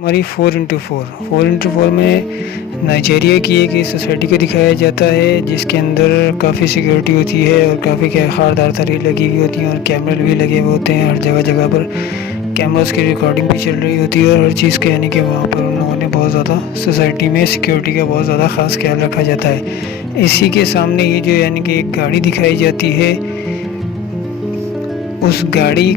हमारी 4x4 में Nigeria की एक सोसाइटी को दिखाया जाता है जिसके अंदर काफ़ी सिक्योरिटी होती है और काफ़ी खारदार तारें लगी हुई होती हैं और कैमरे भी लगे हुए होते हैं। हर जगह जगह पर कैमरास की रिकॉर्डिंग भी चल रही होती है और हर चीज़ के यानी कि वहाँ पर उन लोगों ने बहुत ज़्यादा सोसाइटी में सिक्योरिटी का बहुत ज़्यादा ख़ास ख्याल रखा जाता है। इसी के सामने ये जो यानी कि एक गाड़ी दिखाई जाती है, उस गाड़ी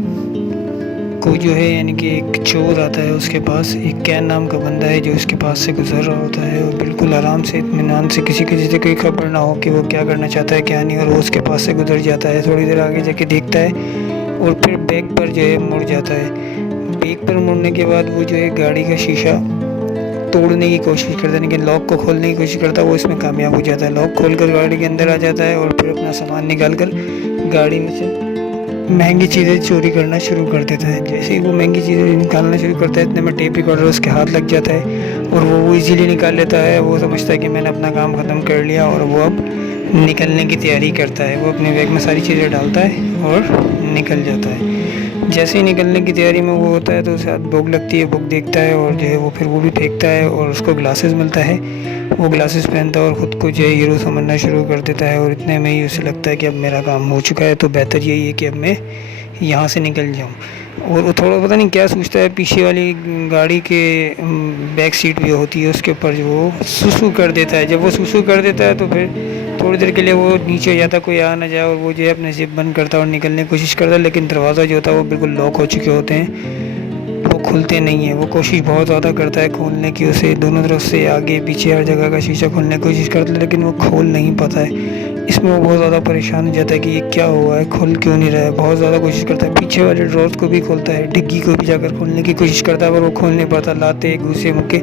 को जो है यानी कि एक चोर आता है, उसके पास एक कैन नाम का बंदा है जो उसके पास से गुजर रहा होता है और बिल्कुल आराम से इत्मीनान से किसी से कोई खबर ना हो कि वो क्या करना चाहता है क्या नहीं, और वो उसके पास से गुजर जाता है। थोड़ी देर आगे जाके देखता है और फिर बैक पर जो है मुड़ जाता है। बैक पर मुड़ने के बाद वो जो है गाड़ी का शीशा तोड़ने की कोशिश करता है, लेकिन लॉक को खोलने की कोशिश करता है, वो इसमें कामयाब हो जाता है। लॉक खोलकर गाड़ी के अंदर आ जाता है और फिर अपना सामान निकाल कर गाड़ी में से महंगी चीज़ें चोरी करना शुरू कर देता है। जैसे ही वो महंगी चीज़ें निकालना शुरू करता है, इतने में टेप रिकॉर्डर उसके हाथ लग जाता है और वो इजीली निकाल लेता है। वो समझता है कि मैंने अपना काम ख़त्म कर लिया और वो अब निकलने की तैयारी करता है। वो अपने बैग में सारी चीज़ें डालता है और निकल जाता है। जैसे ही निकलने की तैयारी में वो होता है तो उसे हाथ भूख लगती है, भूख देखता है और जो है वो फिर वो भी फेंकता है और उसको ग्लासेस मिलता है। वो ग्लासेस पहनता है और ख़ुद को जो है हीरो समझना शुरू कर देता है और इतने में ही उसे लगता है कि अब मेरा काम हो चुका है, तो बेहतर यही है कि अब मैं यहाँ से निकल जाऊँ। और वो थोड़ा पता नहीं क्या सोचता है, पीछे वाली गाड़ी के बैक सीट भी होती है, उसके ऊपर जो वो सुसु कर देता है। जब वो सुसु कर देता है तो फिर थोड़ी देर के लिए वो नीचे हो जाता, कोई आ ना जाए, और वो जो है अपने जिप बंद करता है और निकलने की कोशिश करता है, लेकिन दरवाज़ा जो होता है वो बिल्कुल लॉक हो चुके होते हैं, वो खुलते नहीं है। वो कोशिश बहुत ज़्यादा करता है खोलने की, उसे दोनों तरफ से आगे पीछे हर जगह का शीशा खोलने की कोशिश करता है, लेकिन वो खोल नहीं पाता है। इसमें वो बहुत ज़्यादा परेशान हो जाता है कि ये क्या हुआ है, खुल क्यों नहीं रहा है। बहुत ज़्यादा कोशिश करता है, पीछे वाले ड्रॉर्स को भी खोलता है, डिग्गी को भी जाकर खोलने की कोशिश करता है, पर वो खोल नहीं पाता। लाते घुसे मुक्के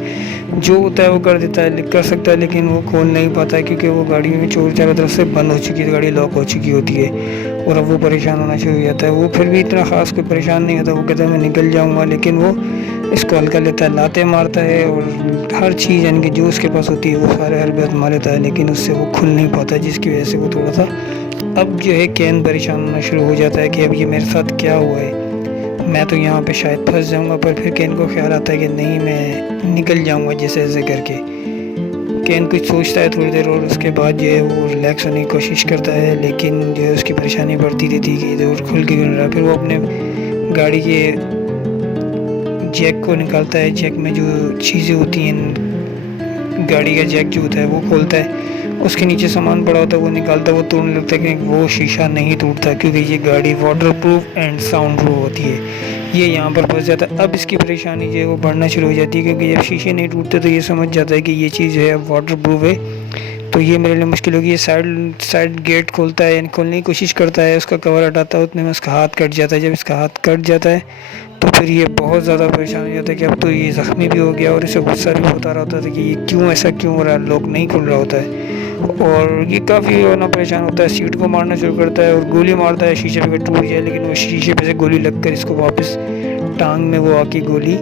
जो होता है वो कर देता है, कर सकता है, लेकिन वो खोल नहीं पाता है क्योंकि वो गाड़ी में चोर चारों तरफ से बंद हो चुकी है, गाड़ी लॉक हो चुकी होती है और अब वो परेशान होना शुरू हो जाता है। वो फिर भी इतना ख़ास कोई परेशान नहीं होता, वो कहता है मैं निकल जाऊँगा, लेकिन वो इसको हल्का लेता है, लाते मारता है और हर चीज़ यानी कि जो उसके पास होती है वो सारे हरबे आजमा लेता है, लेकिन उससे वो खुल नहीं पाता, जिसकी वजह से वो थोड़ा सा अब जो है कैन परेशान होना शुरू हो जाता है कि अब ये मेरे साथ क्या हुआ है, मैं तो यहाँ पे शायद फंस जाऊँगा। पर फिर कैन को ख्याल आता है कि नहीं, मैं निकल जाऊँगा जैसे ऐसे करके। कैन कुछ सोचता है थोड़ी देर और उसके बाद जो है वो रिलैक्स होने की कोशिश करता है, लेकिन जो है उसकी परेशानी बढ़ती रहती है कि इधर खुल के गिर रहा है। फिर वो अपने गाड़ी के जैक को निकालता है, जैक में जो चीज़ें होती हैं, गाड़ी का जैक जो होता है वो खोलता है, उसके नीचे सामान पड़ा होता है वो निकालता है, वो तोड़ने लगता है कि वो शीशा नहीं टूटता क्योंकि ये गाड़ी water proof and sound proof होती है। ये यहाँ पर फंस जाता है। अब इसकी परेशानी जो है वो बढ़ना शुरू हो जाती है क्योंकि जब शीशे नहीं टूटते तो ये समझ जाता है कि ये चीज़ जो है अब वाटर प्रूफ है, तो ये मेरे लिए मुश्किल होगी। ये साइड गेट खोलता है, यानी खोलने की कोशिश करता है, उसका कवर हटाता है, उतने में उसका हाथ कट जाता है। जब इसका हाथ कट जाता है तो फिर ये बहुत ज़्यादा परेशान हो जाता है कि अब तो ये ज़ख्मी भी हो गया और इसे गुस्सा भी होता रहा होता था कि ये क्यों ऐसा क्यों हो रहा है, लॉक नहीं खुल रहा होता है। और ये काफ़ी होना परेशान होता है, सीट को मारना शुरू करता है और गोली मारता है शीशे पे टूट जाए, लेकिन वो शीशे पे से गोली लगकर इसको वापस टांग में वो आके गोली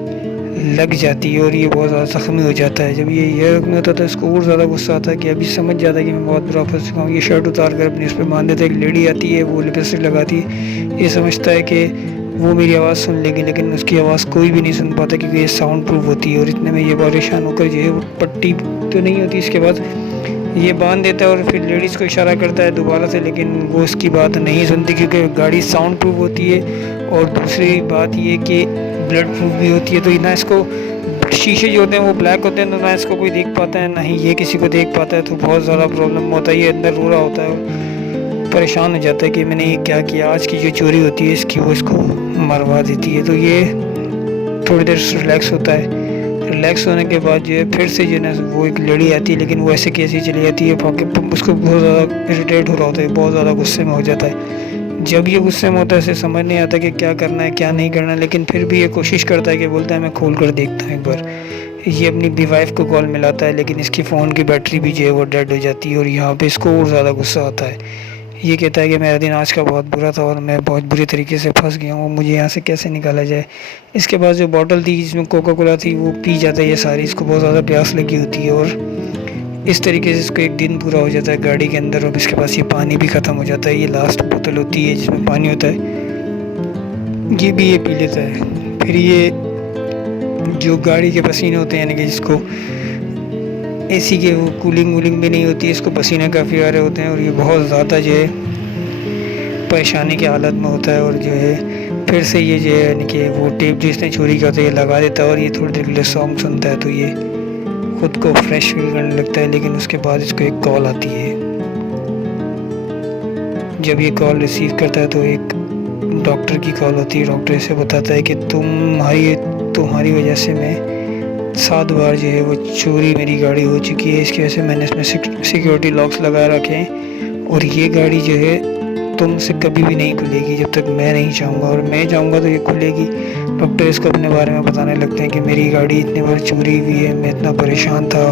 लग जाती है और ये बहुत ज़्यादा ज़ख्मी हो जाता है। जब ये ज़ख्मी होता है तो इसको और ज़्यादा गुस्सा आता है कि अभी समझ जाता है कि मैं बहुत बुरा फंस चुका हूँ। ये शर्ट उतार कर अपने इस पर बांध देता है। एक लेडी आती है, वो लिपस्टिक लगाती है, ये समझता है कि वो मेरी आवाज़ सुन लेगी, लेकिन उसकी आवाज़ कोई भी नहीं सुन पाता क्योंकि ये साउंड प्रूफ होती है। और इतने में ये परेशान होकर जो है वो पट्टी तो नहीं होती, इसके बाद ये बांध देता है और फिर लेडीज़ को इशारा करता है दोबारा से, लेकिन वो उसकी बात नहीं सुनती क्योंकि गाड़ी साउंड प्रूफ होती है। और दूसरी बात ये कि ब्लड प्रूफ भी होती है, तो ना इसको शीशे जो होते हैं वो ब्लैक होते हैं, तो ना इसको कोई देख पाता है ना ही ये किसी को देख पाता है, तो बहुत ज़्यादा प्रॉब्लम होता है। ये अंदर रो रहा होता है और परेशान हो जाता है कि मैंने ये क्या किया, आज की जो चोरी होती है इसकी वो इसको मरवा देती है। तो ये थोड़ी देर रिलैक्स होता है। रिलैक्स होने के बाद जो है फिर से जो है वो एक लेडी आती है, लेकिन वो ऐसे कैसी चली जाती है, उसको बहुत ज़्यादा इरिटेट हो रहा होता है, बहुत ज़्यादा गुस्से में हो जाता है। जब ये गुस्से में होता है इसे समझ नहीं आता कि क्या करना है क्या नहीं करना, लेकिन फिर भी ये कोशिश करता है कि बोलता है मैं खोल कर देखता हूँ एक बार। ये अपनी वाइफ को कॉल मिलाता है, लेकिन इसकी फ़ोन की बैटरी भी जो है वो डेड हो जाती है और यहाँ पे इसको और ज़्यादा गुस्सा आता है। ये कहता है कि मेरा दिन आज का बहुत बुरा था और मैं बहुत बुरी तरीके से फंस गया हूँ, मुझे यहाँ से कैसे निकाला जाए। इसके पास जो बॉटल थी जिसमें कोका कोला थी वो पी जाता है ये सारी, इसको बहुत ज़्यादा प्यास लगी होती है और इस तरीके से इसको एक दिन पूरा हो जाता है गाड़ी के अंदर। और इसके पास ये पानी भी ख़त्म हो जाता है, ये लास्ट बोतल होती है जिसमें पानी होता है, ये भी ये पी लेता है। फिर ये जो गाड़ी के पसीने होते हैं, यानी कि जिसको एसी के वो कूलिंग वूलिंग भी नहीं होती है, इसको पसीने काफ़ी आ रहे होते हैं और ये बहुत ज़्यादा जो है परेशानी की हालत में होता है। और जो है फिर से ये जो है यानी कि वो टेप जो इसने चोरी किया होता है ये लगा देता है और ये थोड़ी देर के लिए सॉन्ग सुनता है तो ये खुद को फ्रेश फील करने लगता है। लेकिन उसके बाद इसको एक कॉल आती है। जब ये कॉल रिसीव करता है तो एक डॉक्टर की कॉल होती है। डॉक्टर इसे बताता है कि तुम्हारी वजह से मैं 7 बार जो है वो चोरी मेरी गाड़ी हो चुकी है, इसकी वजह से मैंने इसमें सिक्योरिटी लॉक्स लगा रखे हैं और ये गाड़ी जो है तुमसे कभी भी नहीं खुलेगी जब तक मैं नहीं चाहूँगा, और मैं चाहूँगा तो ये खुलेगी। डॉक्टर इसको अपने बारे में बताने लगते हैं कि मेरी गाड़ी इतनी बार चोरी हुई है, मैं इतना परेशान था,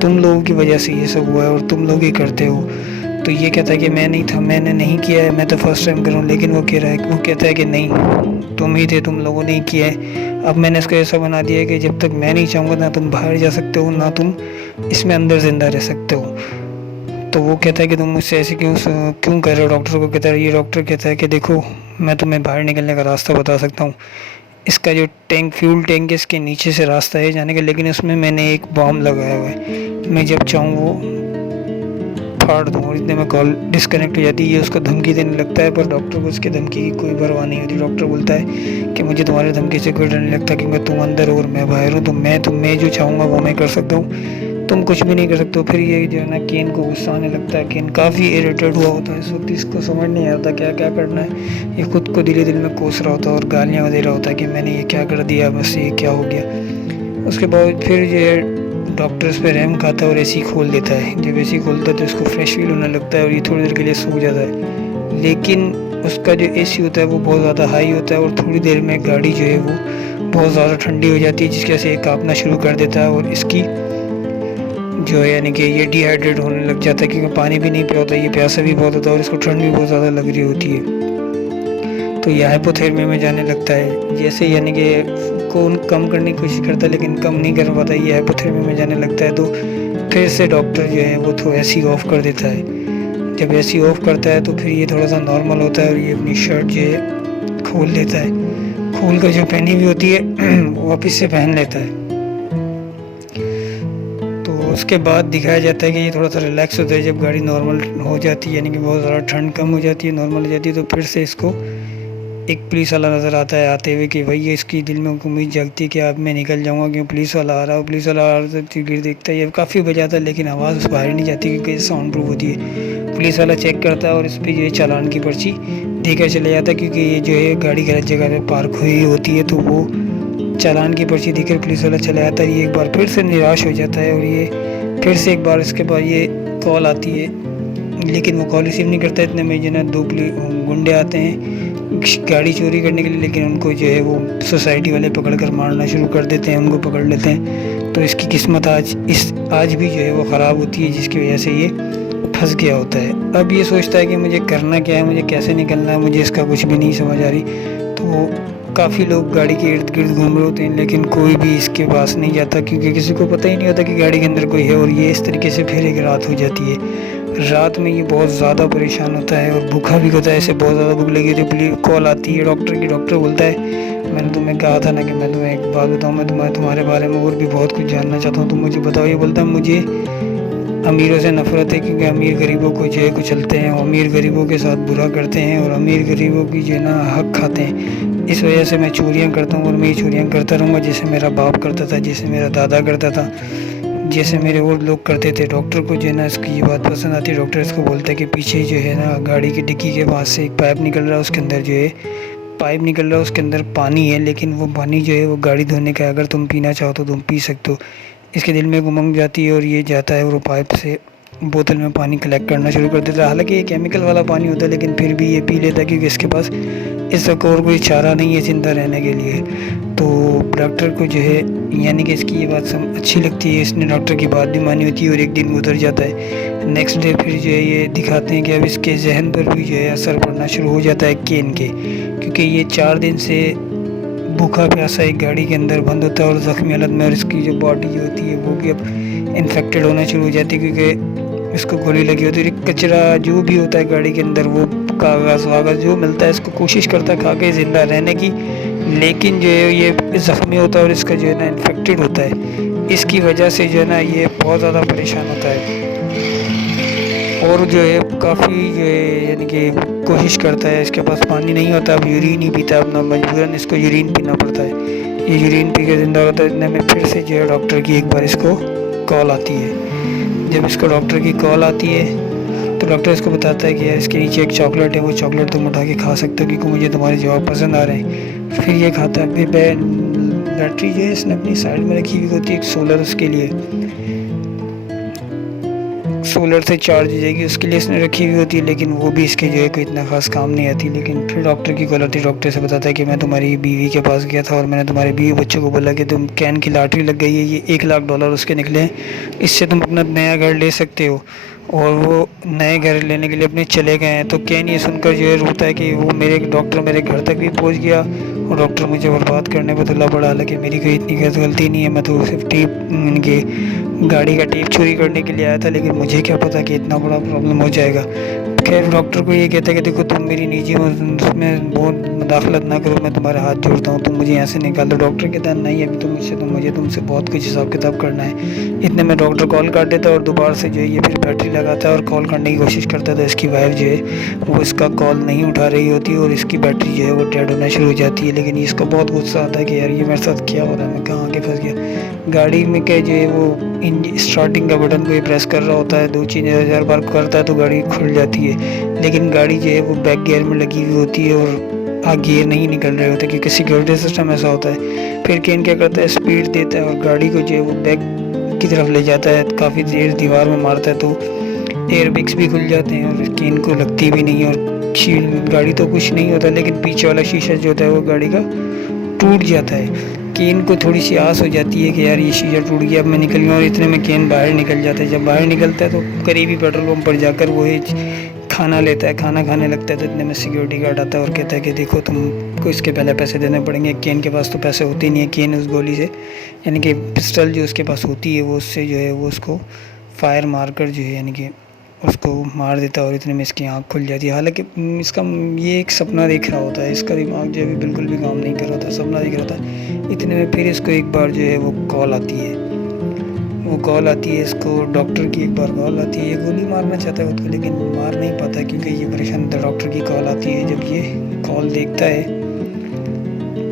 तुम लोगों की वजह से ये सब हुआ है और तुम लोग ही करते हो। तो ये कहता है कि मैं नहीं था, मैंने नहीं किया है, मैं तो फर्स्ट टाइम करूँ। लेकिन वो कहता है कि नहीं, तुम ही थे, तुम लोगों ने ही किया है। अब मैंने इसको ऐसा बना दिया है कि जब तक मैं नहीं चाहूँगा ना तुम बाहर जा सकते हो ना तुम इसमें अंदर ज़िंदा रह सकते हो। तो वो कहता है कि तुम मुझसे ऐसे क्यों कर रहे हो। डॉक्टर को कहता है, ये डॉक्टर कहता है कि देखो मैं तुम्हें बाहर निकलने का रास्ता बता सकता हूँ। इसका जो फ्यूल टैंक है इसके नीचे से रास्ता है जाने का, लेकिन उसमें मैंने एक बॉम्ब लगाया हुआ है, मैं जब चाहूँ वो फाड़ दूँ। और इतने में कॉल डिस्कनेक्ट हो जाती है। उसको धमकी देने लगता है पर डॉक्टर को उसकी धमकी की कोई परवाह नहीं होती। डॉक्टर बोलता है कि मुझे तुम्हारी धमकी से कोई डर नहीं लगता क्योंकि तुम अंदर हो और मैं बाहर हूँ, तो मैं जो चाहूँगा वो मैं कर सकता हूँ, तुम कुछ भी नहीं कर सकते हो। फिर ये जो है ना केन को गुस्सा आने लगता है। केन काफ़ी इरिटेट हुआ होता है इस वक्त, इसको समझ नहीं आता क्या क्या करना है। ये खुद को दिल दिल में कोस रहा होता है और गालियाँ दे रहा होता है कि मैंने ये क्या कर दिया, बस ये क्या हो गया। उसके बाद फिर जो है डॉक्टर इस पर रहम खाता है और एसी खोल देता है। जब एसी खोलता है तो इसको फ्रेश फील होने लगता है और ये थोड़ी देर के लिए सो जाता है। लेकिन उसका जो एसी होता है वो बहुत ज़्यादा हाई होता है और थोड़ी देर में गाड़ी जो है वो बहुत ज़्यादा ठंडी हो जाती है, जिसकी वजह से ये काँपना शुरू कर देता है और इसकी जो है यानी कि ये डिहाइड्रेट होने लग जाता है क्योंकि पानी भी नहीं पिया होता, ये प्यासा भी बहुत होता है और इसको ठंड भी बहुत ज़्यादा लग रही होती है। तो यह हाइपोथर्मिया में जाने लगता है। जैसे यानी कि खून कम करने की कोशिश करता है लेकिन कम नहीं कर पाता, ये हाइपोथर्मिया में जाने लगता है। तो फिर से डॉक्टर जो है वो तो एसी ऑफ कर देता है। जब एसी ऑफ करता है तो फिर ये थोड़ा सा नॉर्मल होता है और ये अपनी शर्ट जो है खोल लेता है। खोल कर जो पहनी हुई होती है वापस से पहन लेता है। उसके बाद दिखाया जाता है कि ये थोड़ा सा रिलैक्स होता है जब गाड़ी नॉर्मल हो जाती है, यानी कि बहुत ज़्यादा ठंड कम हो जाती है, नॉर्मल हो जाती है। तो फिर से इसको एक पुलिस वाला नज़र आता है आते हुए कि भाई इसकी दिल में उम्मीद जागती है कि अब मैं निकल जाऊंगा क्योंकि पुलिस वाला आ रहा है। पुलिस वाला आ रहा है गिर देखता है, ये काफ़ी बजाता है लेकिन आवाज़ उस बाहर नहीं जाती क्योंकि साउंड प्रूफ होती है। पुलिस वाला चेक करता है और इस पर जो है चालान की पर्ची देकर चले जाता है क्योंकि ये जो है गाड़ी गलत जगह पर पार्क हुई होती है। तो वो चालान की पर्ची देकर पुलिस वाला चला जाता है। ये एक बार फिर से निराश हो जाता है और ये फिर से एक बार इसके बाद ये कॉल आती है लेकिन वो कॉल रिसीव नहीं करता। इतने में जो ना 2 गुंडे आते हैं गाड़ी चोरी करने के लिए, लेकिन उनको जो है वो सोसाइटी वाले पकड़ कर मारना शुरू कर देते हैं, उनको पकड़ लेते हैं। तो इसकी किस्मत आज भी जो है वो ख़राब होती है जिसकी वजह से ये फंस गया होता है। अब ये सोचता है कि मुझे करना क्या है, मुझे कैसे निकलना है, मुझे इसका कुछ भी नहीं समझ आ रही। तो काफ़ी लोग गाड़ी के इर्द गिर्द घूम रहे होते हैं लेकिन कोई भी इसके पास नहीं जाता क्योंकि किसी को पता ही नहीं होता कि गाड़ी के अंदर कोई है। और ये इस तरीके से फिर एक रात हो जाती है। रात में ये बहुत ज़्यादा परेशान होता है और भूखा भी होता है, ऐसे बहुत ज़्यादा भूख लगी होती है। कॉल आती है डॉक्टर की। डॉक्टर बोलता है मैंने तुम्हें कहा था ना कि मैं तुम्हें एक बात बताऊँ, मैं तुम्हारे बारे में और भी बहुत कुछ जानना चाहता हूँ, तुम मुझे बताओ। ये बोलता है मुझे अमीरों से नफरत है क्योंकि अमीर गरीबों को जो है कुचलते हैं, अमीर गरीबों के साथ बुरा करते हैं और अमीर गरीबों की जो है ना हक खाते हैं। इस वजह से मैं चोरियां करता हूँ और मैं ये चोरियां करता रहूँगा जैसे मेरा बाप करता था, जैसे मेरा दादा करता था, जैसे मेरे और लोग करते थे। डॉक्टर को जो है ना इसकी ये बात पसंद आती है। डॉक्टर इसको बोलता है कि पीछे जो है ना गाड़ी की डिक्की के पास से एक पाइप निकल रहा है, उसके अंदर जो है पाइप निकल रहा है, उसके अंदर पानी है, लेकिन वो पानी जो है वो गाड़ी धोने का, अगर तुम पीना चाहो तो तुम पी सकते हो। इसके दिल में उमंग जाती है और ये जाता है और वो पाइप से बोतल में पानी कलेक्ट करना शुरू कर देता है। हालांकि ये केमिकल वाला पानी होता है लेकिन फिर भी ये पी लेता है क्योंकि इसके पास इस वक्त और कोई चारा नहीं है ज़िंदा रहने के लिए। तो डॉक्टर को जो है यानी कि इसकी ये बात अच्छी लगती है, इसने डॉक्टर की बात भी मानी होती है और एक दिन गुजर जाता है। नेक्स्ट डे फिर जो है ये दिखाते हैं कि अब इसके जहन पर भी जो है असर पड़ना शुरू हो जाता है केन के, क्योंकि ये 4 दिन से भूखा प्यासा एक गाड़ी के अंदर बंद होता है और ज़ख्मी हालत में, और इसकी जो बॉडी जो होती है वो भी अब इन्फेक्टेड होना शुरू हो जाती है क्योंकि इसको गोली लगी होती है। कचरा जो भी होता है गाड़ी के अंदर, वो कागज़ वागज़ जो मिलता है इसको कोशिश करता है खा के ज़िंदा रहने की, लेकिन जो है ये ज़ख्मी होता है और इसका जो है ना इन्फेक्टेड होता है, इसकी वजह से जो है ना ये बहुत ज़्यादा परेशान होता है और जो है काफ़ी जो है यानी कि कोशिश करता है। इसके पास पानी नहीं होता, अब यूरिन ही पीता है, अपना मजबूरन इसको यूरिन पीना पड़ता है। ये यूरिन पी के ज़िंदा रहता है। इतने में फिर से जो है डॉक्टर की एक बार इसको कॉल आती है। जब इसको डॉक्टर की कॉल आती है तो डॉक्टर इसको बताता है कि यार इसके नीचे एक चॉकलेट है, वो चॉकलेट तुम उठा के खा सकते हो क्योंकि मुझे तुम्हारे जवाब पसंद आ रहे हैं। फिर ये खाता है। बैटरी जो है इसने अपनी साइड में रखी हुई होती है, एक सोलर उसके लिए, सोलर से चार्ज हो जाएगी उसके लिए इसने रखी हुई होती है, लेकिन वो भी इसके जो है कोई इतना खास काम नहीं आती। लेकिन फिर डॉक्टर की कॉल आती है। डॉक्टर से बताता है कि मैं तुम्हारी बीवी के पास गया था और मैंने तुम्हारे बीवी बच्चों को बोला कि तुम कैन की लॉटरी लग गई है, ये $1 लाख उसके निकले हैं, इससे तुम अपना नया घर ले सकते हो। और वो नए घर लेने के लिए अपने चले गए हैं। तो कैन ये सुनकर जो है रोता है कि वो डॉक्टर मेरे घर तक भी पहुंच गया और डॉक्टर मुझे बर्बाद करने पर तुला पड़ा। हालांकि मेरी कोई इतनी गलती नहीं है, मैं तो सिर्फ टेप इनके गाड़ी का टेप चोरी करने के लिए आया था, लेकिन मुझे क्या पता कि इतना बड़ा प्रॉब्लम हो जाएगा। खैर डॉक्टर को ये कहता है कि देखो तुम मेरी निजी में बहुत मुदाखलत ना करो, मैं तुम्हारे हाथ जोड़ता हूँ, तुम मुझे यहाँ से निकाल दो। डॉक्टर कहता है नहीं, अभी मुझे तुमसे बहुत कुछ हिसाब किताब करना है। इतने में डॉक्टर कॉल काट देता है और दोबारा से जो है ये फिर बैटरी लगाता है और कॉल करने की कोशिश करता है। तो इसकी वाइफ जो है वो इसका कॉल नहीं उठा रही होती और इसकी बैटरी जो है वो डेड होना शुरू हो जाती है। लेकिन इसको बहुत गुस्सा आता है कि यार ये मेरे साथ क्या हो रहा है, मैं कहाँ आके फंस गया। गाड़ी में क्या जो है वो स्टार्टिंग का बटन को ये प्रेस कर रहा होता है, 2-3 बार करता है तो गाड़ी खुल जाती है। लेकिन गाड़ी जो है वो बैक गियर में लगी हुई होती है और आगे गियर नहीं निकल रहे होते क्योंकि सिक्योरिटी सिस्टम ऐसा होता है। फिर केन क्या करता है, स्पीड देता है और गाड़ी को जो है वो बैक की तरफ ले जाता है, काफ़ी देर दीवार में मारता है तो एयर बैग्स भी खुल जाते हैं और केन को लगती भी नहीं और गाड़ी तो कुछ नहीं होता, लेकिन पीछे वाला शीशा जो होता है वो गाड़ी का टूट जाता है। केन को थोड़ी सी आस हो जाती है कि यार ये शीशा टूट गया, अब मैं निकल गया, और इतने में केन बाहर निकल जाता है। जब बाहर निकलता है तो करीबी पेट्रोल पंप पर जाकर वो खाना लेता है, खाना खाने लगता है। तो इतने में सिक्योरिटी गार्ड आता है और कहता है कि देखो तुमको इसके पहले पैसे देने पड़ेंगे। केन के पास तो पैसे होते नहीं है। केन उस गोली से यानी कि पिस्टल जो उसके पास होती है वो उससे जो है वो उसको फायर मार कर जो है यानी कि उसको मार देता है और इतने में इसकी आँख खुल जाती है। हालांकि इसका ये एक सपना देख रहा होता है, इसका दिमाग जो है बिल्कुल भी काम नहीं कर रहा था, सपना देख रहा था। इतने में फिर इसको एक बार जो है वो कॉल आती है, इसको डॉक्टर की एक बार कॉल आती है। ये गोली मारना चाहता है उसको लेकिन मार नहीं पाता क्योंकि ये परेशान होता है। डॉक्टर की कॉल आती है। जब ये कॉल देखता है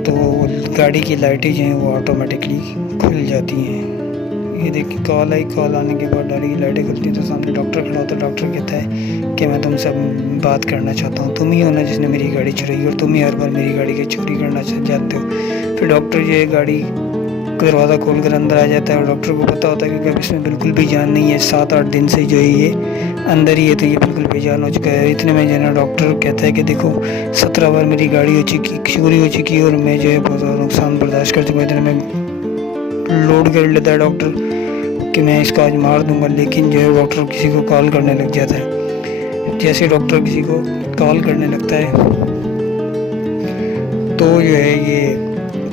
तो गाड़ी की लाइटें जो हैं वो ऑटोमेटिकली खुल जाती हैं। ये देखिए कॉल आई, कॉल आने के बाद गाड़ी की लाइटें खुलती हैं तो सामने डॉक्टर खड़ा होता है। डॉक्टर कहता है कि मैं तुमसे बात करना चाहता हूँ, तुम ही हो ना जिसने मेरी गाड़ी चुराई और तुम ही हर बार मेरी गाड़ी की चोरी करना चाहते हो। फिर डॉक्टर जो है गाड़ी दरवाज़ा खोल कर अंदर आ जाता है और डॉक्टर को पता होता है क्योंकि अब इसमें बिल्कुल भी जान नहीं है, 7-8 दिन से जो है ये अंदर ही है तो ये बिल्कुल बेजान हो चुका है। इतने में जो है डॉक्टर कहता है कि देखो 17 बार मेरी गाड़ी चोरी हो चुकी है और मैं जो है बहुत ज़्यादा नुकसान बर्दाश्त कर चुका हूँ। इतने में लोड कर लेता है डॉक्टर कि मैं इसको आज मार दूंगा, लेकिन जो है डॉक्टर किसी को कॉल करने लग जाता है। जैसे डॉक्टर किसी को कॉल करने लगता है तो जो है ये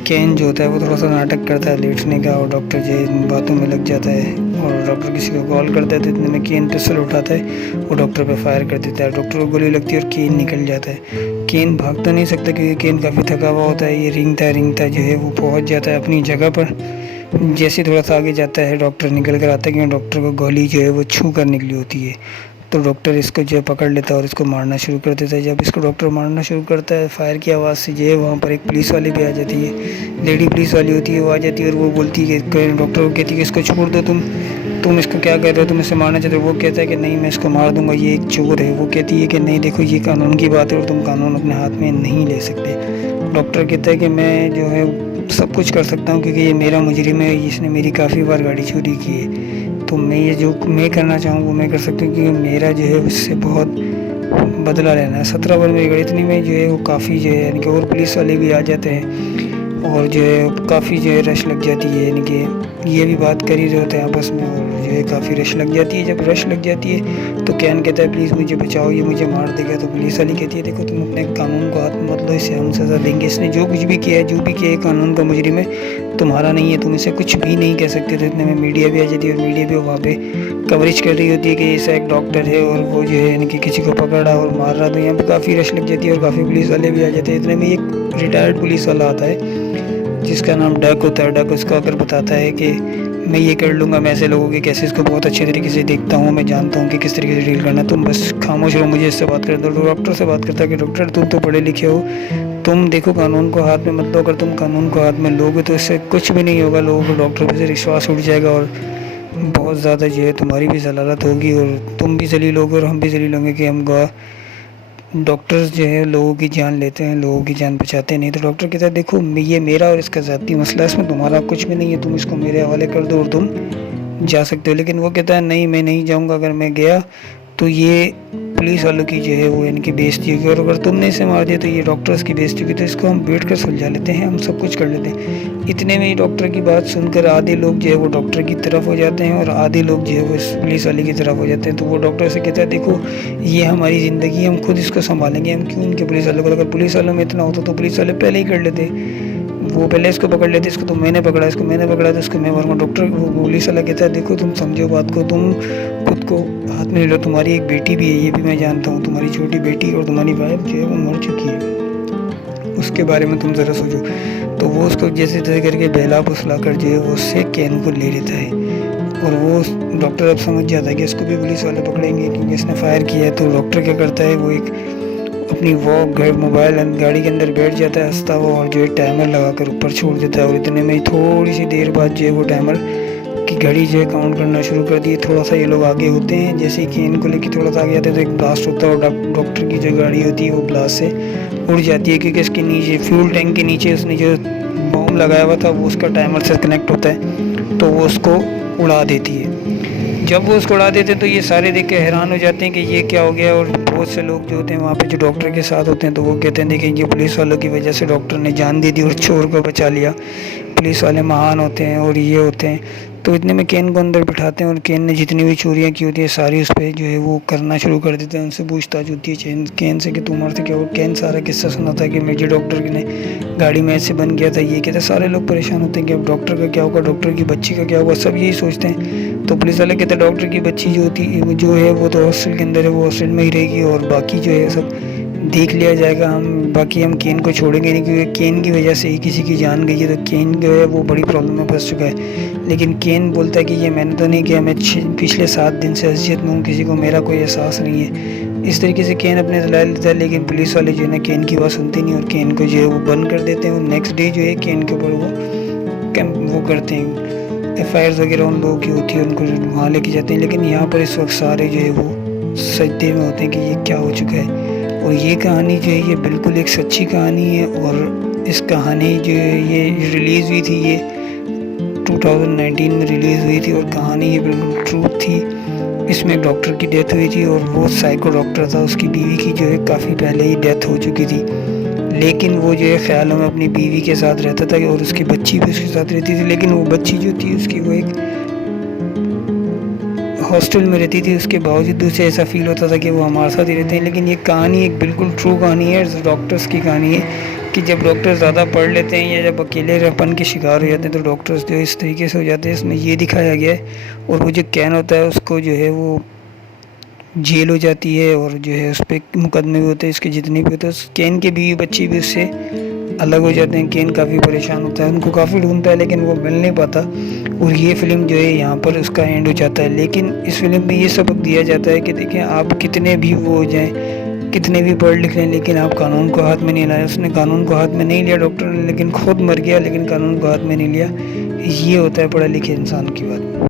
केन जो होता है वो थोड़ा सा नाटक करता है लेटने का और डॉक्टर जो है बातों में लग जाता है और डॉक्टर किसी को कॉल करता है तो इतने में केन पिस्टल उठाता है वो डॉक्टर पे फायर कर देता है। डॉक्टर को गोली लगती है और केन निकल जाता है। केन भाग तो नहीं सकता क्योंकि केन काफ़ी थका हुआ होता है। ये रिंगता जो है वो पहुँच जाता है अपनी जगह पर। जैसे थोड़ा सा आगे जाता है डॉक्टर निकल कर आता है क्योंकि डॉक्टर को गोली जो है वो छू कर निकली होती है। तो डॉक्टर इसको जो है पकड़ लेता है और इसको मारना शुरू कर देता है। जब इसको डॉक्टर मारना शुरू करता है फायर की आवाज़ से जो है वहाँ पर एक पुलिस वाली भी आ जाती है, लेडी पुलिस वाली होती है, वो आ जाती है और वो बोलती है कि डॉक्टर को कहती है कि इसको छोड़ दो, तुम इसको क्या कहते हो, तुम इसे मारना चाहते हो। वो कहता है कि नहीं मैं इसको मार दूंगा, ये एक चोर है। वो कहती है कि नहीं देखो ये कानून की बात है और तुम कानून अपने हाथ में नहीं ले सकते। डॉक्टर कहता है कि मैं जो है सब कुछ कर सकता हूँ क्योंकि ये मेरा मुजरिम है, इसने मेरी काफ़ी बार गाड़ी चोरी की है, तो मैं ये जो मैं करना चाहूँ वो मैं कर सकती हूँ क्योंकि मेरा जो है उससे बहुत बदला लेना है। 17 बार मेरी गाड़ी इतनी में जो है वो काफ़ी जो है यानी कि और पुलिस वाले भी आ जाते हैं और जो है काफ़ी जो है रश लग जाती है, यानी कि ये भी बात कर ही रहे होते हैं आपस में और जो है काफ़ी रश लग जाती है। जब रश लग जाती है तो कैन कहता है प्लीज़ मुझे बचाओ, ये मुझे मार देगा। तो पुलिस वाली कहती है देखो तुम अपने कानून को हाथ मत लो, इसे हम सज़ा देंगे, इसने जो कुछ भी किया है जो भी किया है कानून का मुजरिम है, तुम्हारा नहीं है, तुम इसे कुछ भी नहीं कह सकते। तो इतने में मीडिया भी आ जाती है और मीडिया भी वहाँ पे कवरेज कर रही होती है कि ऐसा एक डॉक्टर है और वो जो है यानी कि किसी को पकड़ा और मार रहा। तो यहाँ पे काफ़ी रश लग जाती है और काफ़ी पुलिस वाले भी आ जाते हैं। इतने में एक रिटायर्ड पुलिस वाला आता है जिसका नाम डक होता है। डक उसको आकर बताता है कि मैं ये कर लूँगा, मैं ऐसे लोगों के केसेस को बहुत अच्छे तरीके से देखता हूँ, मैं जानता हूँ कि किस तरीके से डील करना है, तुम बस खामोश रहो, मुझे इससे बात कर दो। तो डॉक्टर से बात करता है कि डॉक्टर तुम तो पढ़े लिखे हो, तुम देखो कानून को हाथ में मत लो, अगर तुम कानून को हाथ में लोगे तो इससे कुछ भी नहीं होगा, लोगों को डॉक्टर पर से विश्वास उठ जाएगा और बहुत ज़्यादा जो है तुम्हारी भी ज़लालत होगी और तुम भी जलील होगे और हम भी जलील होंगे कि हम डॉक्टर्स जो है लोगों की जान लेते हैं, लोगों की जान बचाते नहीं। तो डॉक्टर कहता है देखो ये मेरा और इसका ज़ाती मसला है, इसमें तुम्हारा कुछ भी नहीं है, तुम इसको मेरे हवाले कर दो और तुम जा सकते हो। लेकिन वो कहता है नहीं, मैं नहीं जाऊँगा, अगर मैं गया तो ये पुलिस वालों की जो है वो इनकी बेइज्जती होगी और अगर तुमने इसे मार दिया तो ये डॉक्टर्स की बेइज्जती होगी, तो इसको हम बैठ कर सुलझा लेते हैं, हम सब कुछ कर लेते हैं। इतने में ही डॉक्टर की बात सुनकर आधे लोग जो है वो डॉक्टर की तरफ हो जाते हैं और आधे लोग जो है वो पुलिस वाले की तरफ हो जाते हैं। तो वो डॉक्टर से कहता है देखो ये हमारी ज़िंदगी, हम खुद इसको संभालेंगे, हम क्यों इनके पुलिस वालों को, अगर पुलिस वालों में इतना होता तो पुलिस वाले पहले ही कर लेते, वो पहले इसको पकड़ लेते, इसको तो मैंने पकड़ा, इसको मैंने पकड़ा तो इसको मैं मारूंगा। डॉक्टर वो पुलिस वाला कहता है देखो तुम समझो बात को, तुम खुद को हाथ में ले लो, तुम्हारी एक बेटी भी है, ये भी मैं जानता हूँ, तुम्हारी छोटी बेटी और तुम्हारी वाइफ जो है वो मर चुकी है, उसके बारे में तुम ज़रा सोचो। तो वो उसको जैसे तैसे करके बहला फुसला कर जो है वो उससे कैन को ले लेता है और वो डॉक्टर अब समझ जाता है कि इसको भी पुलिस वाले पकड़ेंगे क्योंकि इसने फायर किया है। तो डॉक्टर क्या करता है, वो एक अपनी वॉक घर मोबाइल गाड़ी के अंदर बैठ जाता है हंसता हुआ और जो है टाइमर लगा कर ऊपर छोड़ देता है और इतने में थोड़ी सी देर बाद जो है वो टाइमर की घड़ी जो है काउंट करना शुरू कर दी। थोड़ा सा ये लोग आगे होते हैं, जैसे कि इनको लेके थोड़ा सा आगे आते हैं तो एक ब्लास्ट होता है और डॉक्टर की जो गाड़ी होती है वो ब्लास्ट से उड़ जाती है क्योंकि इसके नीचे फ्यूल टैंक के नीचे उसने जो बॉम्ब लगाया हुआ था वो उसका टाइमर से कनेक्ट होता है तो वो उसको उड़ा देती है। जब वो उसको उड़ा देते हैं तो ये सारे देख के हैरान हो जाते हैं कि ये क्या हो गया और बहुत से लोग जो होते हैं वहाँ पे जो डॉक्टर के साथ होते हैं तो वो कहते हैं देखिए ये पुलिस वालों की वजह से डॉक्टर ने जान दे दी और चोर को बचा लिया, पुलिस वाले महान होते हैं और ये होते हैं। तो इतने में केन को अंदर बिठाते हैं और केन ने जितनी भी चोरियाँ की होती है सारी उस पर जो है वो करना शुरू कर देते हैं, उनसे पूछताछ होती है केन से कि तुम्हारे से क्या हो। केन सारा किस्सा सुनाता है कि मेजर डॉक्टर ने गाड़ी में ऐसे बन गया था, ये कहते सारे लोग परेशान होते हैं कि अब डॉक्टर का क्या होगा, डॉक्टर की बच्ची का क्या होगा, सब यही सोचते हैं। तो पुलिस वाले कहते हैं डॉक्टर की बच्ची जो है वो तो हॉस्टल के अंदर है, वो हॉस्टल में ही रहेगी और बाकी जो है सब देख लिया जाएगा, बाकी हम केन को छोड़ेंगे नहीं क्योंकि केन की वजह से ही किसी की जान गई है, तो केन जो है वो बड़ी प्रॉब्लम में फंस चुका है। लेकिन केन बोलता है कि ये मैंने तो नहीं किया, मैं पिछले 7 दिन से अजियत में हूँ, किसी को मेरा कोई एहसास नहीं है। इस तरीके से केन अपने दलाल लेता है लेकिन पुलिस वाले जो है ना केन की बात सुनते नहीं और केन को जो है वो बंद कर देते हैं और नेक्स्ट डे जो है केन के ऊपर वो करते हैं, FIR वगैरह उन लोगों की होती है, उनको वहाँ लेके जाते हैं। लेकिन यहाँ पर इस वक्त सारे जो है वो सजदे में होते हैं कि ये क्या हो चुका है। और ये कहानी जो है ये बिल्कुल एक सच्ची कहानी है और इस कहानी जो है ये रिलीज़ हुई थी, ये 2019 में रिलीज़ हुई थी और कहानी ये बिल्कुल ट्रूथ थी। इसमें एक डॉक्टर की डेथ हुई थी और वो साइको डॉक्टर था, उसकी बीवी की जो है काफ़ी पहले ही डेथ हो चुकी थी, लेकिन वो जो है ख्यालों में अपनी बीवी के साथ रहता था और उसकी बच्ची भी उसके साथ रहती थी। लेकिन वो बच्ची जो थी उसकी वो एक हॉस्टल में रहती थी, उसके बावजूद उसे ऐसा फील होता था कि वो हमारे साथ ही रहते हैं। लेकिन ये कहानी एक बिल्कुल ट्रू कहानी है, डॉक्टर्स की कहानी है कि जब डॉक्टर ज़्यादा पढ़ लेते हैं या जब अकेलेपन के शिकार हो जाते हैं तो डॉक्टर्स जो इस तरीके से हो जाते हैं। इसमें ये दिखाया गया है। और वो जो कैन होता है उसको जो है वो जेल हो जाती है और जो है उस पर मुकदमे भी होते हैं, इसके जितने भी होते हैं। कैन के बीवी बच्चे भी उससे अलग हो जाते हैं। केन काफ़ी परेशान होता है, उनको काफ़ी ढूंढता है लेकिन वो मिल नहीं पाता और ये फिल्म जो है यहाँ पर उसका एंड हो जाता है। लेकिन इस फिल्म में ये सबक दिया जाता है कि देखिए आप कितने भी वो हो जाएं, कितने भी पढ़ लिख लें, लेकिन आप कानून को हाथ में नहीं लाए। उसने कानून को हाथ में नहीं लिया डॉक्टर ने, लेकिन खुद मर गया लेकिन कानून को हाथ में नहीं लिया। ये होता है पढ़े लिखे इंसान की बात।